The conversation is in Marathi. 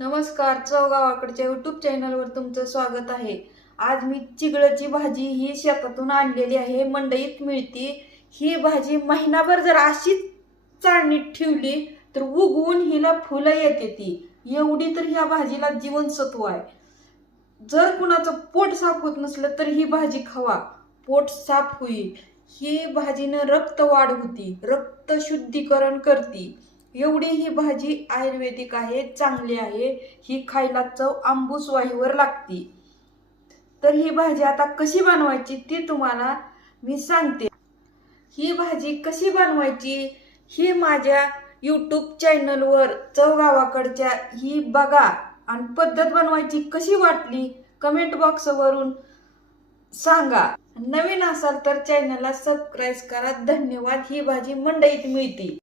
नमस्कार चौगावाकडच्या युट्यूब चॅनलवर तुमचं स्वागत आहे. आज मी चिगळची भाजी ही शेतातून आणलेली आहे. मंडईत मिळती. ही भाजी महिनाभर जर अशीच चाळणीत ठेवली तर उगवून हिला फुलं येते ती. एवढी तर ह्या भाजीला जीवनसत्व आहे. जर कुणाचं पोट साफ होत नसलं तर ही भाजी खावा. पोट साफ होईल. ही भाजीनं रक्त वाढ होती. रक्त शुद्धीकरण करते. एवढी ही भाजी आयुर्वेदिक आहे चांगली आहे ही खायला चव आंबूस वाहीवर लागते. तर ही भाजी आता कशी बनवायची ती तुम्हाला मी सांगते. ही भाजी कशी बनवायची ही माझ्या यूट्यूब चॅनलवर चव गावाकडच्या ही बघा. आणि पद्धत बनवायची कशी वाटली कमेंट बॉक्सवरून सांगा. नवीन असाल तर चॅनलला सबस्क्राईब करा. धन्यवाद. ही भाजी मंडईत मिळते.